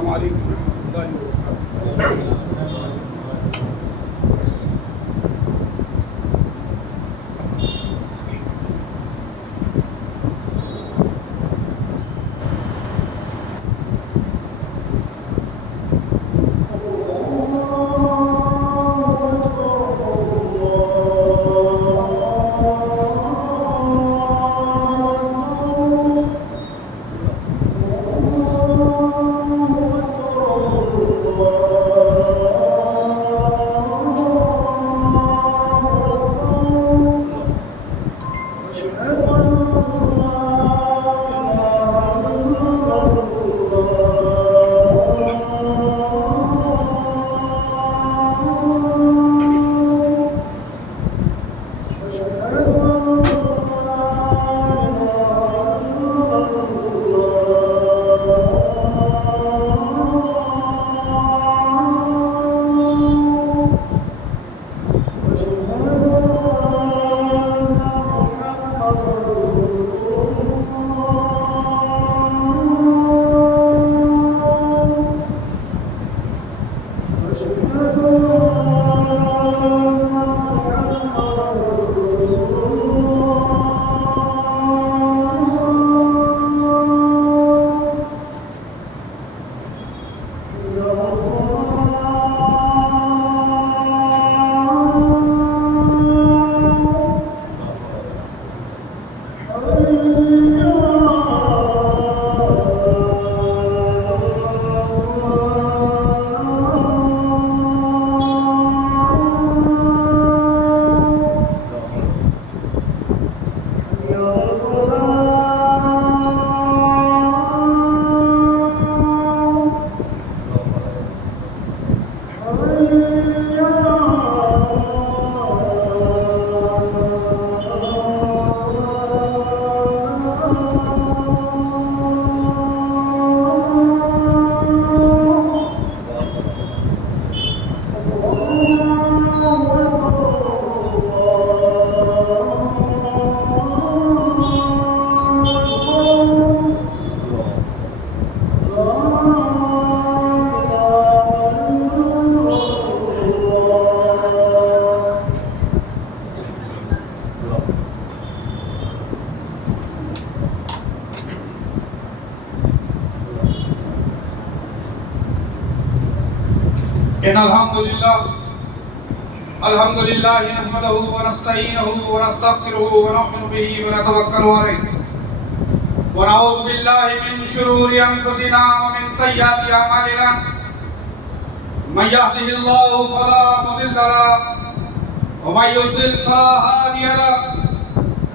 السلام علیکم ورحمۃ اللہ وبرکاتہ. إن الحمد لله نحمده ونستعينه ونستغفره ونؤمن به ونتوكل عليه ونعوذ بالله من شرور أنفسنا ومن سيئات أعمالنا من يهده الله فلا مضل له ومن يضلل فلا هادي له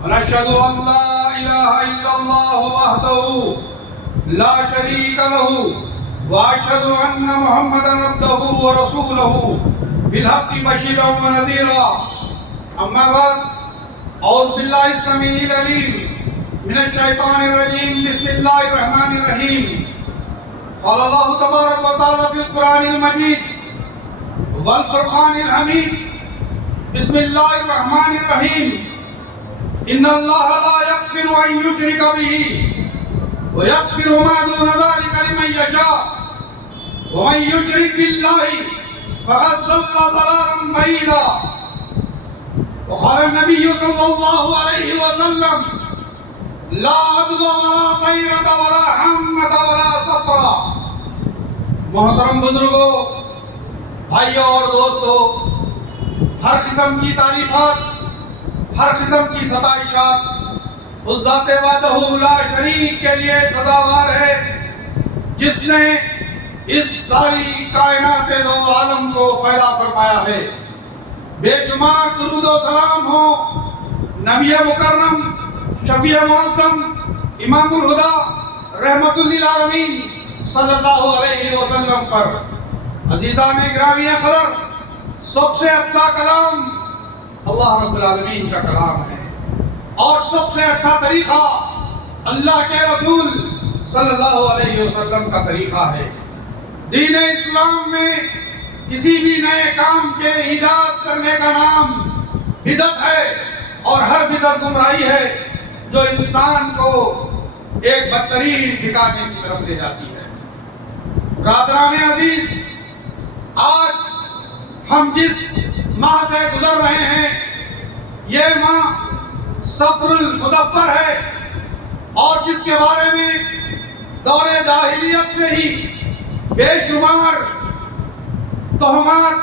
ونشهد أن لا إله إلا الله وحده لا شريك له وأشهد أن محمدا عبده ورسوله بالحق بشيرا ونذيرا. أما بعد أعوذ بالله السميع العليم من الشيطان الرجيم. بسم الله الرحمن الرحيم. قال الله تبارك وتعالى في القرآن المجيد والفرقان الحميد. بسم الله الرحمن الرحيم. إن الله لا يغفر أن يشرك به ويغفر ما دون ذلك لمن يشاء ومن يشرك بالله فقد ضل ضلالا بعيدا. وقال النبي صلى الله عليه وسلم لا عدوى ولا طيرة ولا حمة ولا صفرا. محترم بزرگوں، بھائیوں اور دوستوں، ہر قسم کی تعریفات، ہر قسم کی ستائشات اس ذات وحدہ لا شریک کے لیے سزاوار ہے جس نے اس ساری کائنات دو عالم کو پیدا فرمایا ہے. بے شمار درود و سلام ہو نبی مکرم شفیع معظم امام الہدا رحمت للعالمین صلی اللہ علیہ وسلم پر. عزیزان گرامی قدر، سب سے اچھا کلام اللہ رب العالمین کا کلام ہے اور سب سے اچھا طریقہ اللہ کے رسول صلی اللہ علیہ وسلم کا طریقہ ہے. دین اسلام میں کسی بھی نئے کام کے ایجاد کرنے کا نام بدعت ہے اور ہر بدعت گمراہی ہے جو انسان کو ایک بدترین ٹھکانے کی طرف لے جاتی ہے. برادران عزیز، آج ہم جس ماہ سے گزر رہے ہیں یہ ماہ صفر المظفر ہے، اور جس کے بارے میں دور جاہلیت سے ہی بے شمار تہمات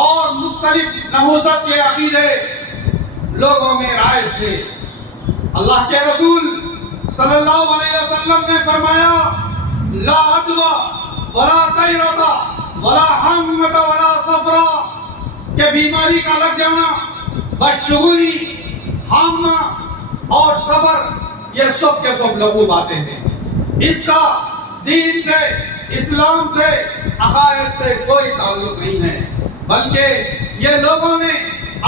اور مختلف نحوست کے عقیدے لوگوں میں رائج تھے۔ اللہ کے رسول صلی اللہ علیہ وسلم نے فرمایا لا عدوى ولا طیرۃ ولا حمۃ ولا صفرا، کہ بیماری کا لگ جانا، بدشگونی، حامہ اور صفر یہ سب کے سب لغو باتیں ہیں۔ اس کا دین سے، اسلام سے، عقائد سے کوئی تعلق نہیں ہے، بلکہ یہ لوگوں نے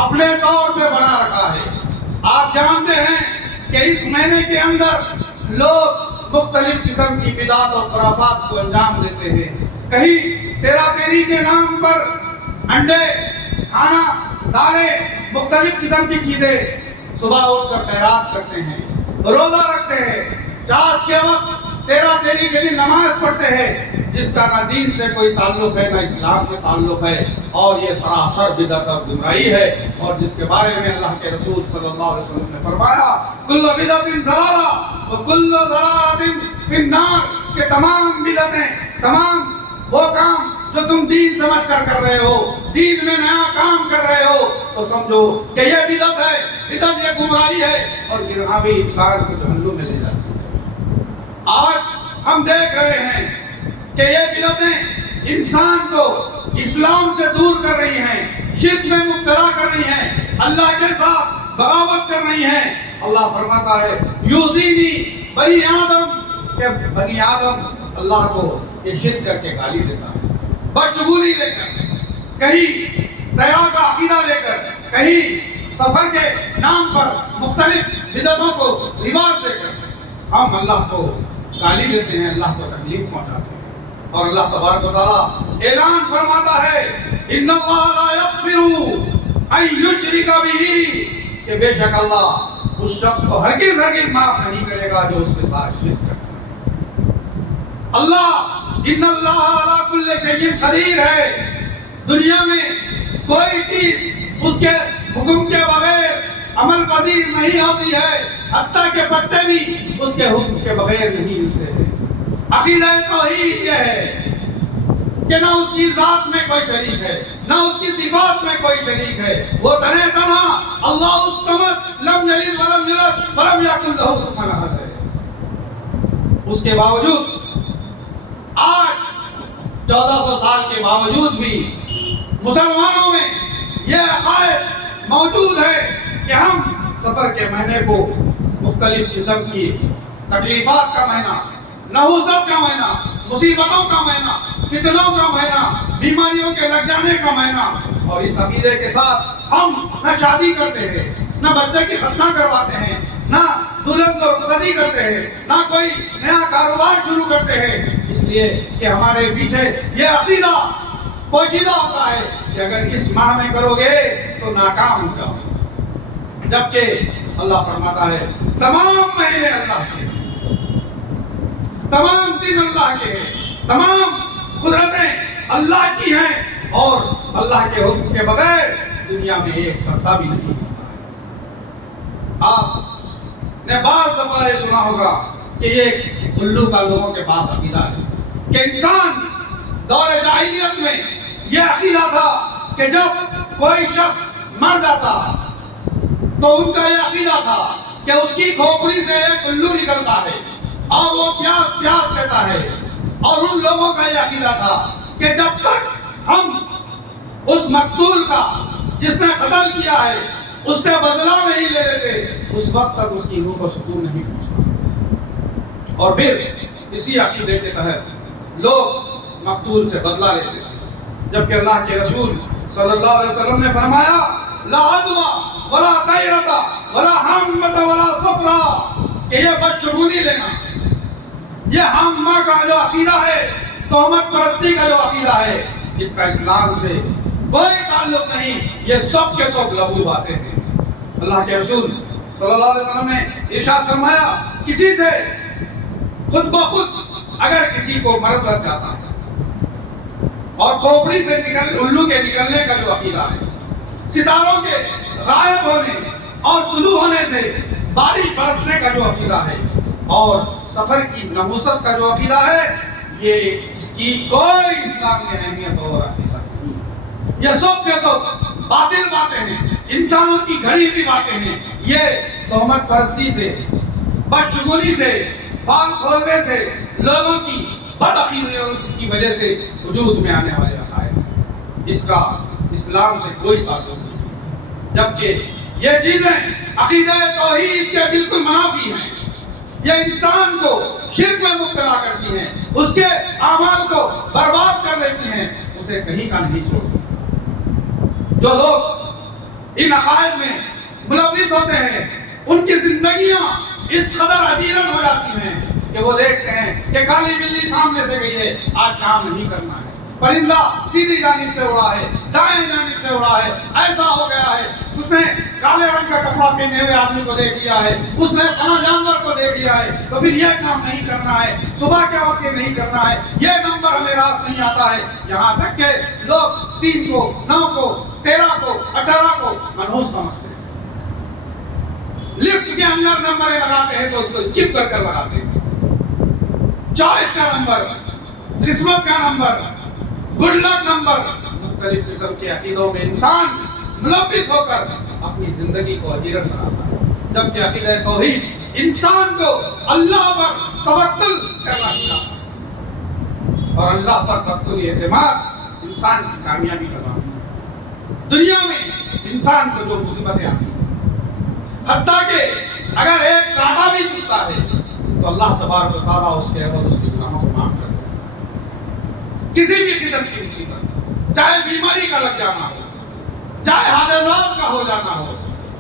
اپنے طور پہ بنا رکھا ہے۔ آپ جانتے ہیں کہ اس مہینے کے اندر لوگ مختلف قسم کی بدعات اور خرافات کو انجام دیتے ہیں۔ کہیں تیرا تیری کے نام پر انڈے، کھانا، دالیں، مختلف قسم کی چیزیں، صبح اٹھ کر خیرات کرتے ہیں، روزہ رکھتے ہیں، چاش کے وقت تیرا تیری کے دن نماز پڑھتے ہیں، جس کا نہ دین سے کوئی تعلق ہے نہ اسلام سے تعلق ہے، اور یہ سراسر بدعت اور گمراہی ہے، اور جس کے بارے میں اللہ کے رسول صلی اللہ علیہ وسلم نے فرمایا کل بدعت ضلالہ وکل ضلالۃ فی النار، کہ تمام بدعتیں، تمام وہ کام جو تم دین سمجھ کر رہے ہو، دین میں نیا کام کر رہے ہو، تو سمجھو کہ یہ بدعت ہے، بدعت یہ گمراہی ہے، اور گناہ بھی انسان کو جہنم میں لے جاتی ہے۔ آج ہم دیکھ رہے ہیں کہ یہ بدعتیں انسان کو اسلام سے دور کر رہی ہیں، شرک میں مبتلا کر رہی ہیں، اللہ کے ساتھ بغاوت کر رہی ہیں۔ اللہ فرماتا ہے یوزینی بنی آدم، کہ بنی آدم اللہ کو یہ شرک کر کے گالی دیتا ہے، بدشگونی لے کر، کہیں دیا کا عقیدہ لے کر، کہیں سفر کے نام پر مختلف بدعتوں کو رواج دے کر ہم اللہ کو گالی دیتے ہیں، اللہ کو تکلیف پہنچاتے ہیں۔ اور اللہ تبارک و تعالیٰ اعلان فرماتا ہے ان اللہ لا یغفر ان یشرک بہ، کہ بے شک اللہ اس شخص کو ہرگز معاف نہیں کرے گا جو اس کے ساتھ شرک کرتا ہے۔ اللہ ان اللہ علی کل شیء قدیر ہے، دنیا میں کوئی چیز اس کے حکم کے بغیر عمل پذیر نہیں ہوتی ہے، حتیٰ کہ پتے بھی اس کے حکم کے بغیر نہیں ہلتے ہیں۔ عقیدہ توحید یہ ہے کہ نہ اس کی ذات میں کوئی شریک ہے، نہ اس کی صفات میں کوئی شریک ہے، وہ تنہا تنہا اللہ الصمد لم یلد ولم یولد ولم یکن لہ کفوا احد ہے۔ اس کے باوجود آج 1400 سال کے باوجود بھی مسلمانوں میں یہ عقائد موجود ہے کہ ہم سفر کے مہینے کو مختلف قسم کی تکلیفات کا مہینہ، نحوست کا مہینہ، مصیبتوں کا مہینہ، فتنوں کا مہینہ، بیماریوں کے لگ جانے کا مہینہ، اور اس عقیدے کے ساتھ ہم نہ شادی کرتے ہیں، نہ بچے کی ختنہ کرواتے ہیں، نہ دلہن کو رخصتی کرتے ہیں، نہ کوئی نیا کاروبار شروع کرتے ہیں، اس لیے کہ ہمارے پیچھے یہ عقیدہ پوشیدہ ہوتا ہے کہ اگر اس ماہ میں کرو گے تو ناکام ہو جاؤ۔ جبکہ اللہ فرماتا ہے تمام مہینے اللہ کے، تمام دن اللہ کے ہیں، تمام قدرتیں اللہ کی ہیں، اور اللہ کے حکم کے بغیر دنیا میں ایک پتا بھی نہیں ہوتا ہے۔ آپ نے بعض دفعہ یہ سنا ہوگا کہ یہ الو کا لوگوں کے پاس عقیدہ ہے کہ انسان دور جاہلیت میں یہ عقیدہ تھا کہ جب کوئی شخص مر جاتا تو ان کا یہ عقیدہ تھا کہ اس کی کھوپڑی سے ایک الو نکلتا ہے اور وہ پیاس پیاس کہتا ہے، اور ان لوگوں کا یہ عقیدہ تھا کہ جب تک ہم اس مقتول کا جس نے قتل کیا ہے اس سے بدلہ نہیں لے لیتے اس وقت تک اس کی روح کو سکون نہیں پہنچتا، اور پھر اسی عقیدے کے تحت لوگ مقتول سے بدلہ لیتے تھے، جبکہ اللہ کے رسول صلی اللہ علیہ وسلم نے فرمایا لا عدوى ولا طیرۃ ولا حامۃ ولا صفرا، کہ یہ بدشگونی لینا، یہ حامہ کا جو عقیدہ ہے، تہمت پرستی کا جو عقیدہ ہے، اس کا اسلام سے کوئی تعلق نہیں، یہ سب کے سب لغو باتیں ہیں۔ اللہ کے رسول صلی اللہ علیہ وسلم نے ارشاد فرمایا کسی سے خود بخود اگر کسی کو مرض لگ جاتا ہے اور کھوپڑی سے الو کے نکلنے کا جو عقیدہ ہے، ستاروں کے غائب ہونے اور طلوع ہونے سے بارش برسنے کا جو عقیدہ ہے، اور سفر کی نحوست کا جو عقیدہ ہے، یہ اس کی کوئی اسلام میں اہمیت اور حقیقت نہیں۔ یہ سب کے سب باطل باتیں ہیں، انسانوں کی گھڑی ہوئی باتیں ہیں۔ یہ تہمت پرستی سے، بدشگونی سے، فال کھولنے سے، لوگوں کی بد عقیدت کی وجہ سے وجود میں آنے والے عقائد ہیں۔ اس کا اسلام سے کوئی تعلق نہیں، جبکہ یہ چیزیں عقیدہ توحید کے بالکل منافی ہیں۔ یہ انسان کو شرک میں مبتلا کرتی ہیں، اس کے اعمال کو برباد کر دیتی ہیں، اسے کہیں کا نہیں چھوڑتی۔ جو لوگ ان عقائد میں ملوث ہوتے ہیں، ان کی زندگیاں اس قدر عجیرن ہو جاتی ہیں کہ وہ دیکھتے ہیں کہ کالی بلی سامنے سے گئی ہے، آج کام نہیں کرنا ہے، پرندہ سیدھی جانب سے اڑا ہے، دائیں جانب سے اڑا ہے، ایسا ہو گیا ہے، اس نے کالے رنگ کا کپڑا پہنے ہوئے آدمی کو دیکھ لیا ہے، اس نے فلاں جانور کو دیکھ لیا ہے، تو پھر یہ کام نہیں کرنا ہے، صبح کے وقت یہ نہیں کرنا ہے، یہ نمبر ہمیں راست نہیں آتا ہے۔ یہاں تک کہ لوگ 3 کو 9 کو 13 کو 18 کو منحوس سمجھتے ہیں۔ لفٹ کے اندر نمبر لگاتے ہیں تو اس کو اسکپ کر لگاتے ہیں۔ چوائس کا نمبر، قسمت کا نمبر، گڈ لک نمبر، مختلف قسم کے عقیدوں میں انسان ملوث ہو کر اپنی زندگی کو اجیرن بناتا ہے، جبکہ عقیدہ توحید انسان کو اللہ پر توکل کرنا سکھاتا ہے، اور اللہ پر توکل اعتماد انسان کی کامیابی کا ضامن ہے۔ دنیا میں انسان کو جو مصیبتیں آتی ہیں، حتیٰ کہ اگر ایک کانٹا بھی چبھتا ہے تو اللہ تبارک و تعالیٰ اس کے عوض اس کے گناہوں کو معاف کر دیتا ہے۔ کسی بھی قسم کی مصیبت، چاہے بیماری کا لگ جانا ہو، چاہے حادثات کا ہو جانا ہو،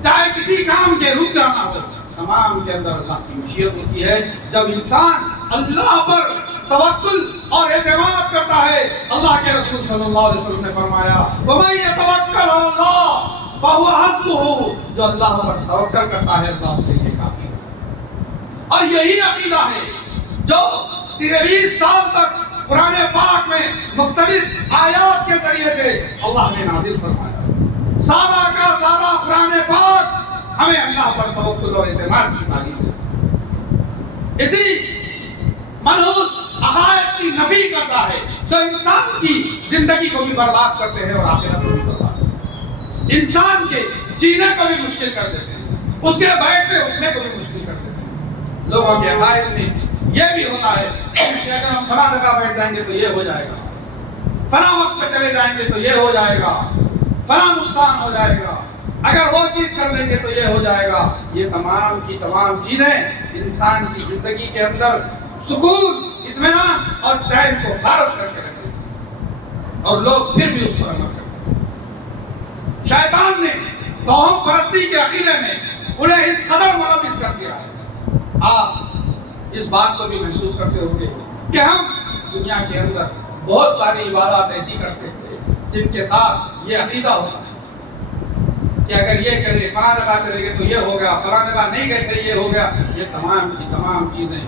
چاہے کسی کام کے رک جانا ہو، تمام کے اندر اللہ کی مشیت ہوتی ہے۔ جب انسان اللہ پر توکل اور اعتماد کرتا ہے، اللہ کے رسول صلی اللہ علیہ وسلم نے فرمایا وَمَن يَتَوَكَّلْ عَلَى اللَّهِ فَهُوَ حَسْبُهُ، جو اللہ پر توکل کرتا ہے اللہ اس کے لیے کافی ہے۔ اور یہی عقیدہ ہے جو 23 سال تک قرآن پاک میں مختلف آیات کے ذریعے سے اللہ نے نازل فرمایا۔ سارا کا سارا قرآن پاک ہمیں اللہ پر توکل اور اعتماد کی تعلیم دیتا ہے۔ اسی منحوس عقائد کی نفی کرتا ہے جو انسان کی زندگی کو بھی برباد کرتے ہیں اور آخرت کو بھی برباد کرتے ہیں، انسان کے جینے کو بھی مشکل کر دیتے ہیں، اس کے بیٹھنے اٹھنے کو بھی مشکل کر دیتے ہیں۔ لوگوں کے عقائد میں یہ بھی ہوتا ہے کہ اگر ہم فلاں جگہ بیٹھ جائیں گے تو یہ ہو جائے گا، فلاں وقت پہ چلے جائیں گے تو یہ ہو جائے گا، فلاں نقصان ہو جائے گا، اگر وہ چیز کر لیں گے تو یہ ہو جائے گا۔ یہ تمام کی تمام چیزیں انسان کی زندگی کے اندر سکون، اطمینان اور چین کو غارت کر کے رکھتے ہیں، اور لوگ پھر بھی اس پر عمل کرتے ہیں۔ شیطان نے توہم پرستی کے عقیدے میں انہیں اس قدر ملوث کر دیا ہے۔ آپ اس بات کو بھی محسوس کرتے ہوں گے کہ ہم دنیا کے اندر بہت ساری عبادات ایسی کرتے ہیں جن کے ساتھ یہ عقیدہ ہوتا ہے کہ اگر یہ کرے فلاں جگہ چلے گئے تو یہ ہو گیا، فلاں جگہ نہیں گئے تھے یہ ہو گیا۔ یہ تمام کی تمام چیزیں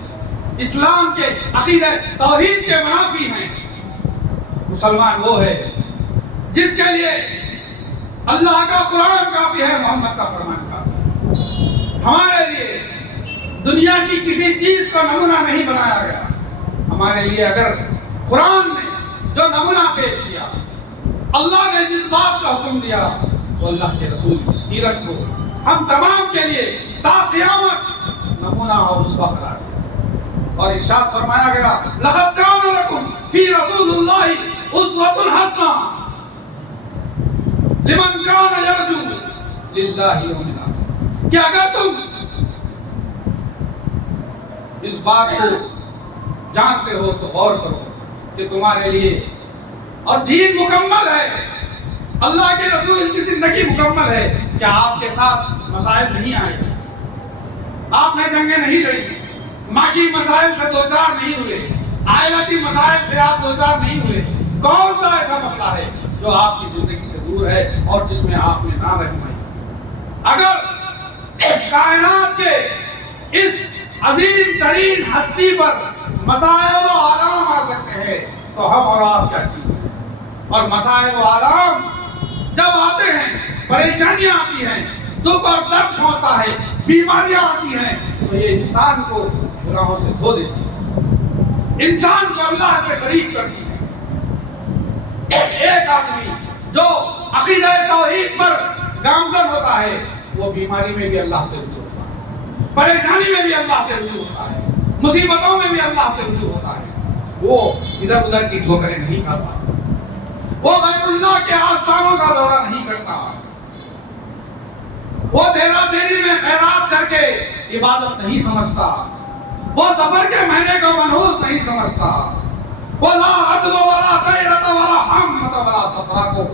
اسلام کے عقیدہ توحید کے منافی ہیں۔ مسلمان وہ ہے جس کے لیے اللہ کا قرآن کافی ہے، محمد کا فرمان کافی ہے۔ ہمارے لیے دنیا کی کسی چیز کا نمونہ نہیں بنایا گیا۔ ہمارے لیے اگر قرآن نے جو نمونہ پیش کیا، اللہ نے جس بات کا حکم دیا، وہ اللہ کے رسول کی سیرت کو ہم تمام کے لیے تا قیامت نمونہ اور اسوہ قرار دیا۔ اور ارشاد فرمایا گیا لَقَدْ كَانَ لَكُمْ فِي رَسُولِ اللَّهِ أُسْوَةٌ حَسَنَةٌ لِمَنْ كَانَ يَرْجُو لِلَّهِ يَوْمَ الْآخِرِ، کہ اگر تم اس بات کو جانتے ہو تو غور کرو کہ تمہارے لیے اور دین مکمل ہے، اللہ کے رسول کی زندگی مکمل ہے، کہ آپ کے ساتھ مسائل نہیں آئے، آپ نے جنگیں نہیں لڑی، معاشی مسائل سے دوچار نہیں ہوئے، عائلتی مسائل سے آپ دوچار نہیں ہوئے۔ کون سا ایسا مسئلہ ہے جو آپ کی زندگی سے دور ہے اور جس میں آپ نے نہ رہنمائی؟ اگر کائنات کے اس عظیم ترین ہستی پر مسائب و آلام آ سکتے ہیں تو ہم اور آپ کیا چیز ہیں؟ اور مسائب و آلام جب آتے ہیں، پریشانیاں آتی ہیں، دکھ اور درد پہنچتا ہے، بیماریاں آتی ہیں، تو یہ انسان کو گناہوں سے دھو دیتی ہے، انسان کو اللہ سے قریب کرتی ہے۔ ایک آدمی جو عقیدہ توحید پر گامزن ہوتا ہے، وہ بیماری میں بھی اللہ سے رجوع ہوتا ہے، پریشانی میں بھی اللہ سے رجوع ہوتا ہے، مصیبتوں میں بھی اللہ سے رجوع ہوتا ہے، وہ ادھر ادھر کی ٹھوکریں نہیں کھاتا، وہ غیر اللہ کے آستانوں کا دورہ نہیں کرتا، وہ تیرا تیری میں خیرات کر کے عبادت نہیں سمجھتا، وہ سفر کے مہینے کو منحوس نہیں سمجھتا، وہ لا عدو ولا طیرۃ ولا حمۃ ولا صفرا کو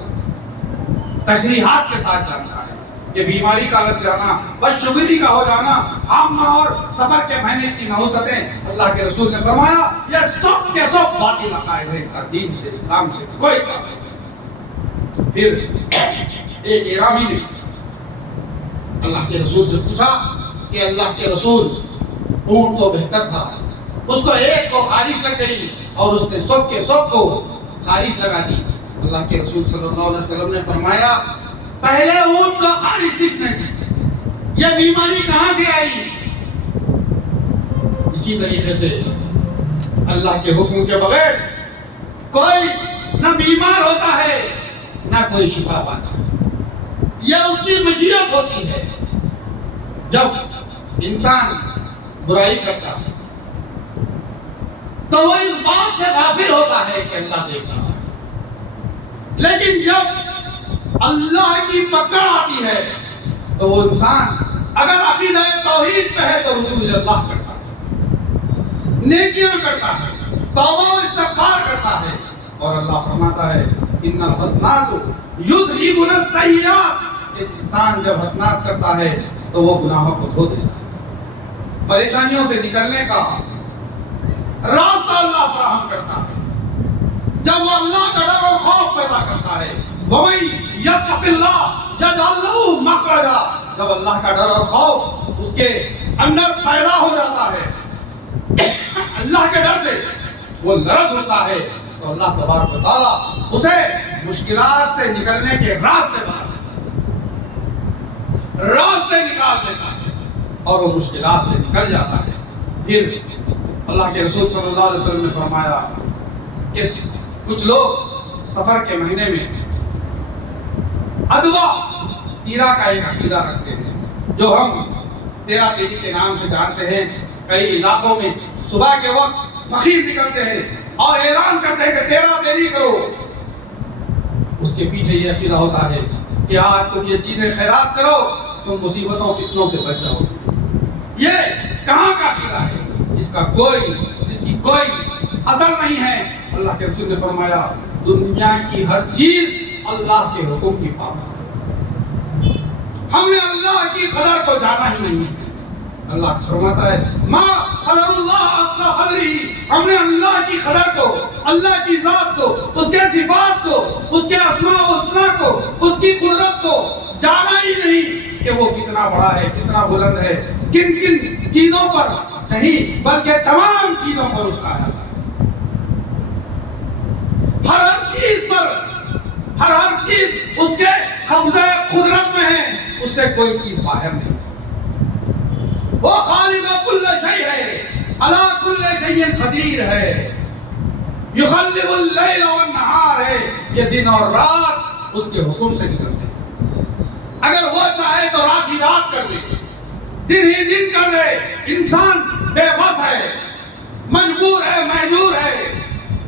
تشریحات کے ساتھ جانتا ہے کہ بیماری کا لگ جانا، بدشگونی کا ہو جانا، عامہ اور سفر کے مہینے کی نحوستیں، اللہ کے رسول نے فرمایا یہ سب کے سب باطل عقائد ہے، اس کا دین سے اسلام سے کوئی تعلق نہیں۔ پھر ایک ایرامی نے اللہ کے رسول سے پوچھا کہ اللہ کے رسول اونٹ تو بہتر تھا، اس کو ایک کو خارش لگ گئی اور اس نے سب کے سب کو خارش لگا دی۔ اللہ کے رسول صلی اللہ علیہ وسلم نے فرمایا پہلے اونٹ کو خارش کس نے دی؟ یہ بیماری کہاں سے آئی؟ اسی طریقے سے اللہ کے حکم کے بغیر کوئی نہ بیمار ہوتا ہے نہ کوئی شفا پاتا ہے، یہ اس کی مشیت ہوتی ہے۔ جب انسان برائی کرتا ہے تو وہ اس بات سے غافل ہوتا ہے کہ اللہ دیکھ رہا ہے، لیکن جب اللہ کی پکڑ آتی ہے تو وہ انسان اگر عقیدہ توحید پہ ہے تو رجوع اللہ کرتا ہے، نیکیاں کرتا ہے، توبہ و استغفار کرتا ہے، اور اللہ فرماتا ہے ان الحسنات یذہبن السیئات، کہ انسان جب حسنات کرتا ہے تو وہ گناہوں کو دھو دیتا ہے، پریشانیوں سے نکلنے کا راستہ اللہ فراہم کرتا ہے۔ جب وہ اللہ کا ڈر اور خوف پیدا کرتا ہے، وَمَن يَتَّقِ اللَّهَ يَجْعَل لَّهُ مَخْرَجًا، جب اللہ کا ڈر اور خوف اس کے اندر پیدا ہو جاتا ہے، اللہ کے ڈر سے وہ لرز ہوتا ہے، تو اللہ تبارک و تعالیٰ اسے مشکلات سے نکلنے کے راستے بنا راستے نکال دیتا ہے اور وہ مشکلات سے نکل جاتا ہے۔ پھر اللہ کے رسول صلی اللہ علیہ وسلم نے فرمایا کہ کچھ لوگ سفر کے مہینے میں ادوا تیرا کا ایک عقیدہ رکھتے ہیں جو ہم تیرا تیری کے نام سے جانتے ہیں۔ کئی علاقوں میں صبح کے وقت فقیر نکلتے ہیں اور اعلان کرتے ہیں کہ تیرا تیری کرو، اس کے پیچھے یہ عقیدہ ہوتا ہے کہ آج تم یہ چیزیں خیرات کرو تم مصیبتوں فتنوں سے بچ جاؤ۔ یہ کہاں کا عقیدہ ہے جس کی کوئی اصل نہیں ہے۔ اللہ کے رسول نے فرمایا دنیا کی ہر چیز اللہ کے حکم کی پابند ہے، ہم نے اللہ کی قدر کو جانا ہی نہیں ہے۔ اللہ فرماتا ہے ما قدر اللہ حق قدرہ، ہم نے اللہ کی قدر کو، اللہ کی ذات کو، اس کے صفات کو، اس کے اسماء و حسنا کو، اس کی قدرت کو جانا ہی نہیں کہ وہ کتنا بڑا ہے، کتنا بلند ہے، کن کن چیزوں پر نہیں بلکہ تمام چیزوں پر اس کا ہے۔ ہر چیز پر ہر چیز اس کے قبضہ قدرت میں ہے، اس سے کوئی چیز باہر نہیں۔ وہ خالق کل شیء ہے، علی کل شیء قدیر ہے، یخلق اللیل والنہار ہے، یہ دن اور رات اس کے حکم سے نکلتے ہیں۔ اگر وہ چاہے تو رات ہی رات کر دے، دن ہی دن کر دے۔ انسان بے بس ہے، مجبور ہے، معذور ہے،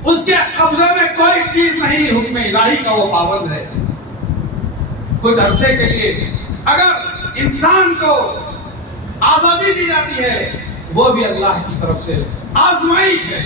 اس کے قبضے میں کوئی چیز نہیں، حکم الہی کا وہ پابند ہے۔ کچھ عرصے کے لیے اگر انسان کو آزادی دی جاتی ہے وہ بھی اللہ کی طرف سے آزمائش ہے۔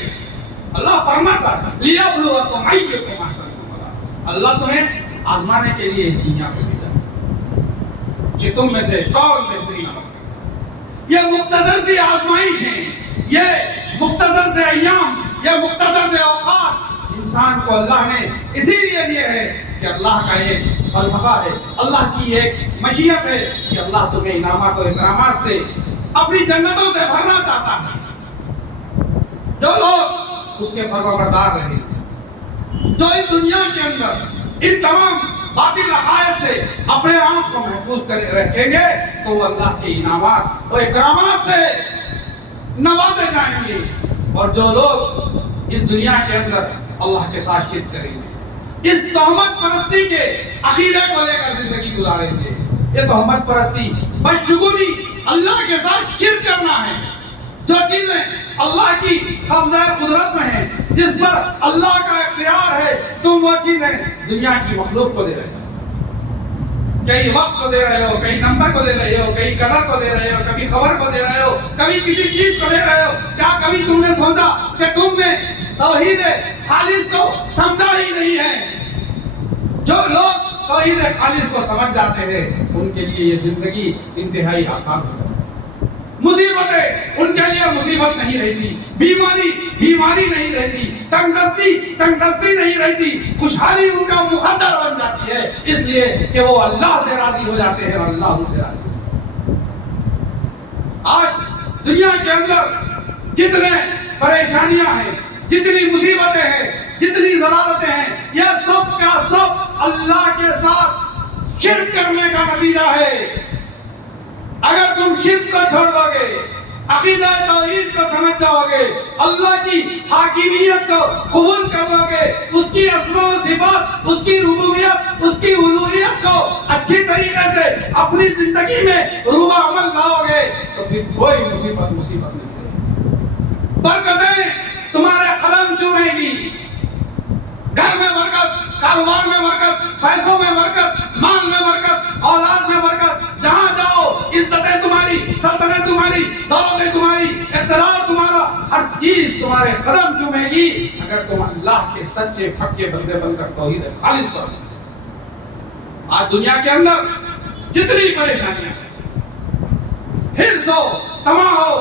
اللہ فرماتا ہے لیبلوکم ایکم احسن عملا، اللہ تمہیں آزمانے کے لیے اس دنیا میں بھیجا کہ تم میں سے کون بہترین عمل کرے۔ یہ مختصر سی آزمائش ہے، یہ مختصر سے ایام، یہ مختصر سے اوقات انسان کو اللہ نے اسی لیے دیے ہے کہ اللہ کا ایک فلسفہ ہے، اللہ کی ایک مشیت ہے کہ اللہ تمہیں انعامات و اکرامات سے اپنی جنتوں سے بھرنا چاہتا ہے۔ جو لوگ اس کے فرمانبردار رہے، جو اس دنیا کے اندر ان تمام باطل عقائد سے اپنے آپ کو محفوظ کر رکھیں گے تو وہ اللہ کے انعامات اور اکرامات سے نوازے جائیں گے. اور جو لوگ اس دنیا کے اندر اللہ کے ساتھ شرک کریں گے، اس تہمت پرستی کے عقیدے کو لے کر زندگی گزاریں گے، یہ تہمت پرستی بدشگونی اللہ کے ساتھ شرک کرنا ہے. جو چیزیں اللہ کی قبضہ قدرت میں ہیں، جس پر اللہ کا اختیار ہے، تم وہ چیزیں دنیا کی مخلوق کو دے رہے ہو. کہیں وقت کو دے رہے ہو، کہیں نمبر کو دے رہے ہو، کہیں کلر کو دے رہے ہو، کبھی خبر کو دے رہے ہو، کبھی کسی چیز کو دے رہے ہو. کیا کبھی تم نے سوچا کہ تم نے توحید خالص کو سمجھا ہی نہیں ہے؟ جو لوگ توحید خالص کو سمجھ جاتے ہیں ان کے لیے یہ زندگی انتہائی آسان ہو جاتی ہے. مصیبتیں ان کے لیے مصیبت نہیں رہتی، بیماری نہیں رہتی، تنگ دستی نہیں رہتی، خوشحالی ان کا مقدر بن جاتی ہے، اس لیے کہ وہ اللہ سے راضی ہو جاتے ہیں اور اللہ ان سے راضی ہے. آج دنیا کے اندر جتنے پریشانیاں ہیں، جتنی مصیبتیں ہیں، جتنی ضلالتیں ہیں، یہ سب کا سب اللہ کے ساتھ شرک کرنے کا نتیجہ ہے. اگر تم شرک کو چھوڑ دو گے، عقیدہ توحید کو سمجھ جاؤ گے، اللہ کی حاکمیت کو قبول کر لو گے، اس کی اسماء و صفات، اس کی ربوبیت، اس کی الوہیت کو اچھی طریقے سے اپنی زندگی میں روبہ عمل لاؤ گے تو پھر کوئی مصیبت نہیں رہے. برکتیں تمہارے قدم چومے گی، گھر میں برکت، کاروبار میں برکت، پیسوں میں برکت، مال میں برکت، اولاد میں برکت. جہاں جاؤ عزتیں تمہاری، سلطنت تمہاری، دولتیں تمہاری، اقتدار تمہارا، ہر چیز تمہارے قدم چومے گی اگر تم اللہ کے سچے پکے بندے بن کر توحید خالص کرو. آج دنیا کے اندر جتنی پریشانیاں ہیں، حرص ہو، طمع ہو،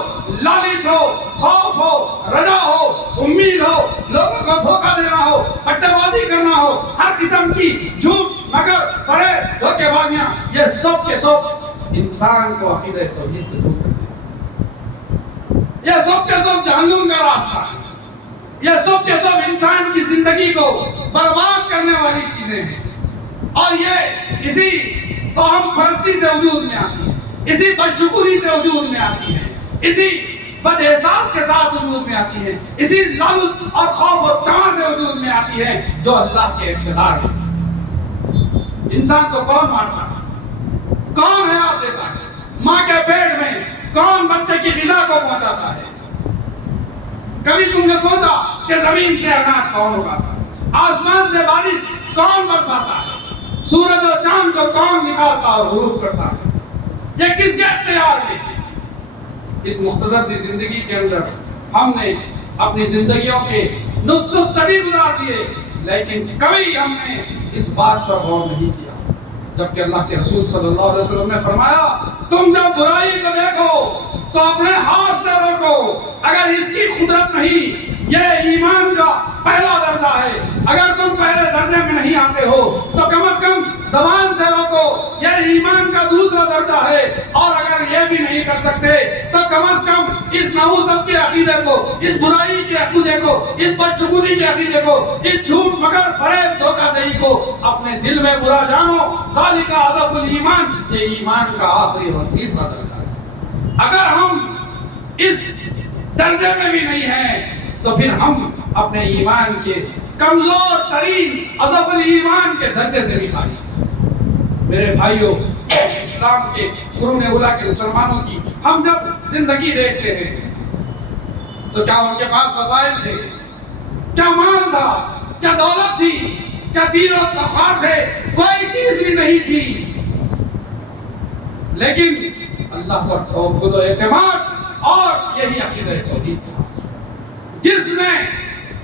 لالچ ہو، خوف ہو، رجا ہو، امید ہو، لوگوں کو دھوکہ دینا ہو، پٹے بازی کرنا ہو، ہر قسم کی جھوٹ، مکر، فریب، دھوکے بازیاں، یہ سب کے سب انسان کو عقیدہ توحید سے دور کر دیں. یہ سب کے سب جہنم کا راستہ ہے. یہ سب کے سب انسان کی زندگی کو برباد کرنے والی چیزیں ہیں. اور یہ اسی توہم پرستی سے وجود میں آتی ہے، اسی بدشکوری سے وجود میں آتی ہے، اسی بد احساس کے ساتھ وجود میں آتی ہے، اسی لالچ اور خوف و طمع سے وجود میں آتی ہے جو اللہ کے اقتدار ہے. انسان کو کون مارتا ہے؟ کون حیات دیتا ہے؟ ماں کے پیٹ میں کون بچے کی غذا کو پہنچاتا ہے؟ کبھی تم نے سوچا کہ زمین سے اناج کون اگاتا ہے؟ آسمان سے بارش کون برساتا ہے؟ سورج اور چاند کو کون نکالتا اور غروب کرتا ہے؟ یہ کس کے اختیار میں ہے؟ اس مختصر سی زندگی کے اندر ہم نے اپنی زندگیوں کے نصف صدی گزار دیے، لیکن کبھی ہم نے اس بات پر غور نہیں کیا. جبکہ اللہ کے رسول صلی اللہ علیہ وسلم نے فرمایا، تم جب برائی کو دیکھو تو اپنے ہاتھ سے روکو. اگر اس کی قدرت نہیں، یہ ایمان کا پہلا درجہ ہے. اگر تم پہلے درجے میں نہیں آتے ہو تو کم از کم زبان سے روکو، یہ ایمان کا دوسرا درجہ ہے. اور اگر یہ بھی نہیں کر سکتے تو کم از کم اس نحوست کے عقیدے کو، اس برائی کے عقیدے کو، اس بدشگونی کے عقیدے کو، اس جھوٹ مگر فریب دھوکہ دہی کو اپنے دل میں برا جانو. ذالک اضعف الایمان، یہ ایمان کا آخری اور تیسرا درجہ ہے. اگر ہم اس درجے میں بھی نہیں ہیں تو پھر ہم اپنے ایمان کے کمزور ترین اضعف الایمان کے درجے سے بھی خالی. میرے بھائیوں، اسلام کے قرون اولیٰ کے مسلمانوں کی ہم جب زندگی دیکھتے ہیں تو کیا ان کے پاس وسائل تھے؟ کیا مال تھا؟ کیا دولت تھی؟ کیا دین و تخار تھے؟ کوئی چیز بھی نہیں تھی. لیکن اللہ پر توکل و اعتماد اور یہی عقیدہ توحید تھا جس نے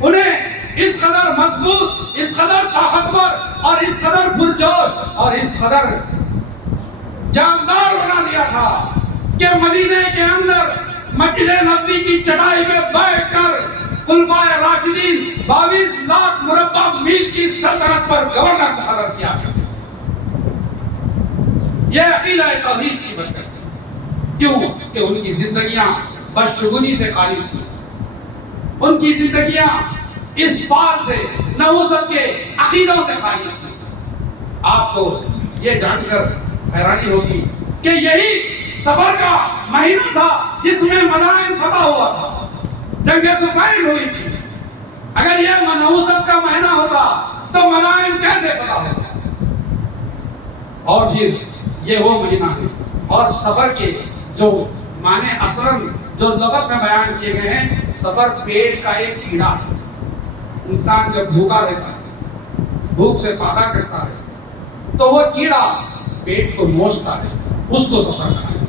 انہیں اس قدر مضبوط، اس قدر طاقتور اور اس قدر پرجوش اور اس قدر جاندار بنا دیا تھا کہ مدینے کے اندر مسجد نبوی کی چٹائی پہ بیٹھ کر خلفائے راشدین 22 لاکھ مربع میل کی سلطنت پر گورنر مقرر کیا گیا. یہ عقیدہ توحید کی برکت تھی. کیوں؟ کہ ان کی زندگیاں بدشگونی سے خالی تھی. ان کی زندگیاں اس فال سے، نحوست کے عقیدوں سے خالی تھی۔ آپ کو یہ جان کر حیرانی ہوگی کہ یہی سفر کا مہینہ تھا جس میں مدائن فتح ہوا تھا، جنگ صفین ہوئی تھی۔ اگر یہ نحوست کا مہینہ ہوتا تو مدائن کیسے فتح ہوتا؟ اور پھر یہ وہ مہینہ ہے، اور سفر کے جو معنی اصلاً جو لغت میں بیان کیے گئے ہیں، سفر پیٹ کا ایک کیڑا ہے۔ انسان جب بھوکا رہتا ہے، بھوک سے فاقہ کرتا ہے، تو وہ کیڑا پیٹ کو نوچتا ہے، اس کو سفر کہا ہے۔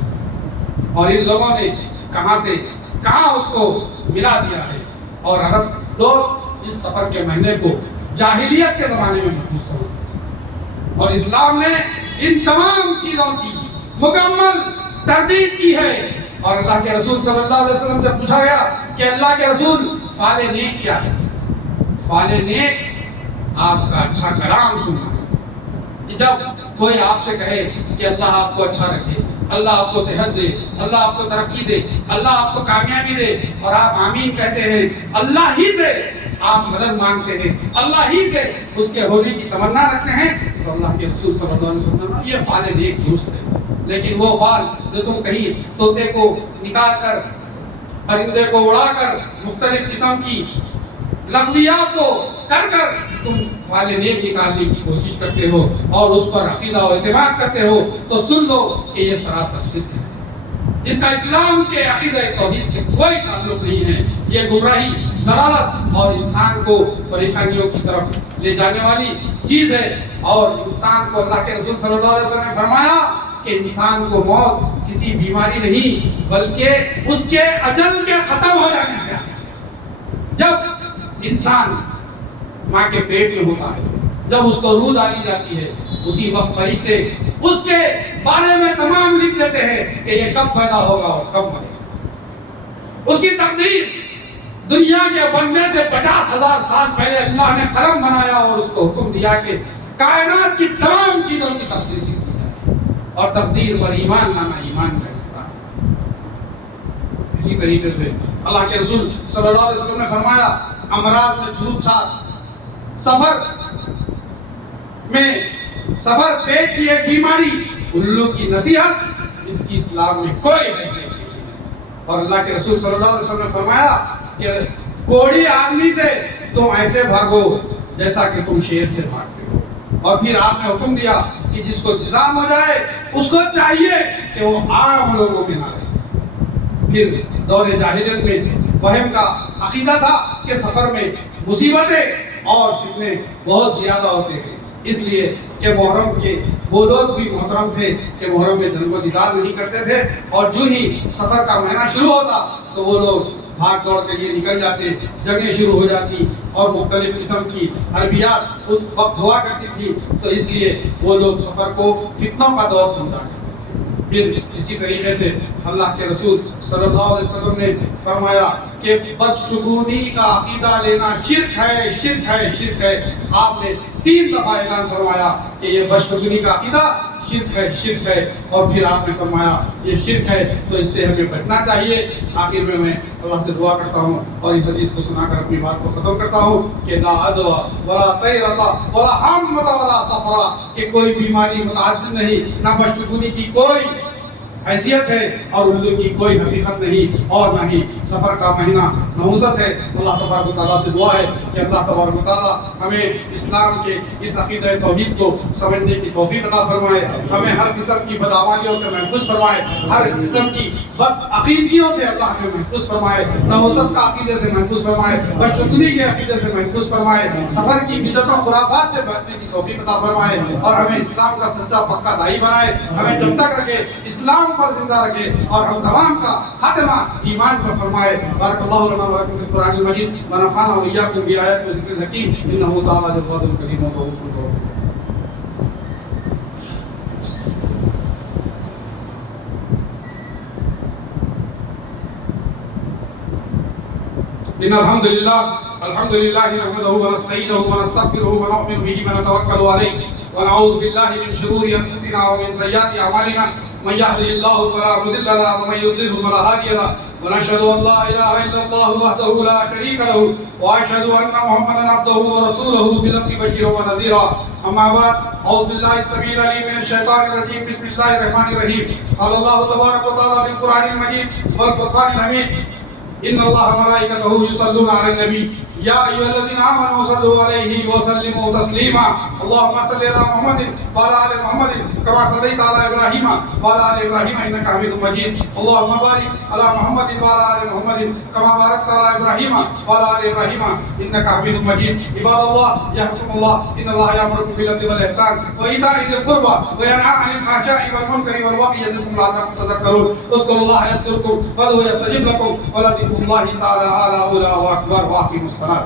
اور ان لوگوں نے کہاں سے کہاں اس کو ملا دیا ہے، اور عرب لوگ اس سفر کے مہینے کو جاہلیت کے زمانے میں محفوظ سمجھتے، اور اسلام نے ان تمام چیزوں کی مکمل تردید کی ہے۔ اور اللہ کے رسول صلی اللہ علیہ وسلم سے پوچھا گیا کہ اللہ کے رسول فعل نیک کیا ہے؟ فعل نیک آپ کا اچھا کلام سننا ہے۔ جب کوئی آپ سے کہے کہ اللہ آپ کو اچھا رکھے، اللہ آپ کو صحت دے، اللہ آپ کو ترقی دے، اللہ آپ کو کامیابی دے، اور آپ آمین کہتے ہیں، اللہ ہی سے آپ مدد مانگتے ہیں، اللہ ہی سے اس کے ہونے کی تمنا رکھتے ہیں، تو اللہ کے رسول صلی اللہ علیہ وسلم یہ فعل نیک درست ہے۔ لیکن وہ فعل جو تم کہیں طوطے کو نکال کر، پرندے کو اڑا کر، مختلف قسم کی لغویات کو کر کر تم فعل نیک نکالنے کی کوشش کرتے ہو اور اس پر عقیدہ و اعتماد کرتے ہو، تو سن لو کہ یہ سراسر صدق ہے۔ اس کا اسلام کے عقیدہ توحید سے کوئی تعلق نہیں ہے۔ یہ گمراہی، ضلالت اور انسان کو پریشانیوں کی طرف لے جانے والی چیز ہے۔ اور انسان کو اللہ کے رسول صلی اللہ علیہ وسلم نے فرمایا کہ انسان کو موت کسی بیماری نہیں بلکہ اس کے اجل کے ختم ہو جانے سے آتی ہے۔ جب انسان ماں کے پیٹ میں ہوتا ہے، جب اس کو روح ڈالی جاتی ہے، اسی وقت فرشتے اس کے بارے میں تمام لکھ دیتے ہیں کہ یہ کب پیدا ہوگا اور کب مرے گا۔ اس کی تقدیر دنیا کے بننے سے 50,000 سال پہلے اللہ نے قلم بنایا اور اس کو حکم دیا کہ کائنات کی تمام چیزوں کی تقدیر لکھ دی جائے، اور تقدیر پر ایمان لانا ایمان کا حصہ ہے۔ اسی طریقے سے اللہ کے رسول صلی اللہ علیہ وسلم نے فرمایا، امراض میں چھوت چھات، سفر پیٹ کی ایک بیماری، الو کی نصیحت، اس کی اسلام میں کوئی حیثیت نہیں ہے۔ اور اللہ کے رسول صلی اللہ علیہ وسلم نے فرمایا کہ کوڑی آدمی سے تم ایسے بھاگو جیسا کہ تم شیر سے بھاگتے ہو۔ اور پھر آپ نے حکم دیا کہ جس کو جزام ہو جائے اس کو چاہیے کہ وہ عام لوگوں میں نہ رہے۔ پھر دور جاہلیت میں وہم کا عقیدہ تھا کہ سفر میں مصیبتیں اور فتنے بہت زیادہ ہوتے ہیں، اس لیے کہ محرم کے وہ لوگ بھی محترم تھے کہ محرم میں جنگ و جدال نہیں کرتے تھے، اور جو ہی سفر کا مہینہ شروع ہوتا تو وہ لوگ بھاگ دوڑ کے لیے نکل جاتے، جنگیں شروع ہو جاتی اور مختلف قسم کی حربیات اس وقت ہوا کرتی تھی، تو اس لیے وہ لوگ سفر کو فتنوں کا دور سمجھا کرتے تھے۔ پھر اسی طریقے سے اللہ کے رسول صلی اللہ علیہ وسلم نے فرمایا کہ بدشگونی کا عقیدہ لینا شرک ہے، شرک ہے، شرک ہے۔ آپ نے 3 دفعہ اعلان فرمایا کہ یہ بدشگونی کا عقیدہ شرک ہے، شرک ہے، اور پھر آپ نے فرمایا یہ شرک ہے تو اس سے ہمیں بچنا چاہیے۔ آخر میں اللہ سے دعا کرتا ہوں اور اس حدیث کو سنا کر اپنی بات کو ختم کرتا ہوں کہ لا عدوى ولا طیرۃ ولا حمۃ ولا صفرا، کہ کوئی بیماری متعدد نہیں، نہ بدشگونی کی کوئی حیثیت ہے اور الو کی کوئی حقیقت نہیں، اور نہ ہی سفر کا مہینہ نحوست ہے۔ اللہ تبارک و تعالیٰ سے دعا ہے کہ اللہ تبارک و تعالیٰ ہمیں اسلام کے اس عقیدہ توحید کو سمجھنے کی توفیق عطا فرمائے، ہمیں ہر قسم کی بدعمالیوں سے محفوظ فرمائے، ہر قسم کی بد عقیدگیوں سے اللہ ہمیں محفوظ فرمائے، نحوست کا عقیدے سے محفوظ فرمائے، بدشگونی کے عقیدے سے محفوظ فرمائے، سفر کی بدعت و خرافات سے بچنے کی توفیق عطا فرمائے، اور ہمیں اسلام کا سچا پکا داعی بنائے، ہمیں جب تک رکھے اسلام پر زندہ رکھے، اور ہم تمام کا خاتمہ ایمان پر فرمائے۔ بارک اللہ لنا و لکم فی القرآن المجید ونفعنا و ایاکم بآیات و ذکر الحکیم انہ تعالی جواد کریم و رؤوف رحیم۔ ان الحمد للہ نحمده ونستعینه ونستغفره ونؤمن به ونتوکل علیہ ونعوذ باللہ من شرور انفسنا ومن سیئات اعمالنا من يهده الله فلا مضل له ومن يضلل فلا هادي له ونشهد أن لا إله إلا الله وحده لا شريك له وأشهد أن محمدا عبده ورسوله بالحق بشيرا ونذيرا أما بعد أعوذ بالله السميع العليم من الشيطان الرجيم بسم الله الرحمن الرحيم قال الله تبارك وتعالى في القرآن المجيد والفرقان الحميد إن الله وملائكته يصلون على النبي يا أيها الذين آمنوا صلوا عليه وسلموا تسليما اللهم صل على محمد وعلى آل محمد كما صليت على إبراهيم وعلى آل إبراهيم إنك حميد مجيد اللهم بارك على محمد وعلى آل محمد كما باركت على إبراهيم وعلى آل إبراهيم إنك حميد مجيد عباد الله يحكم الله إن الله يأمركم بالعدل والإحسان وإيتاء ذي القربى وينهى عن الفحشاء والمنكر والبغي يعظكم لعلكم تذكرون اذكروا الله يذكركم وادعوه يستجب لكم ولذكر الله تعالى أعلى وأكبر وأقيموا الصلاة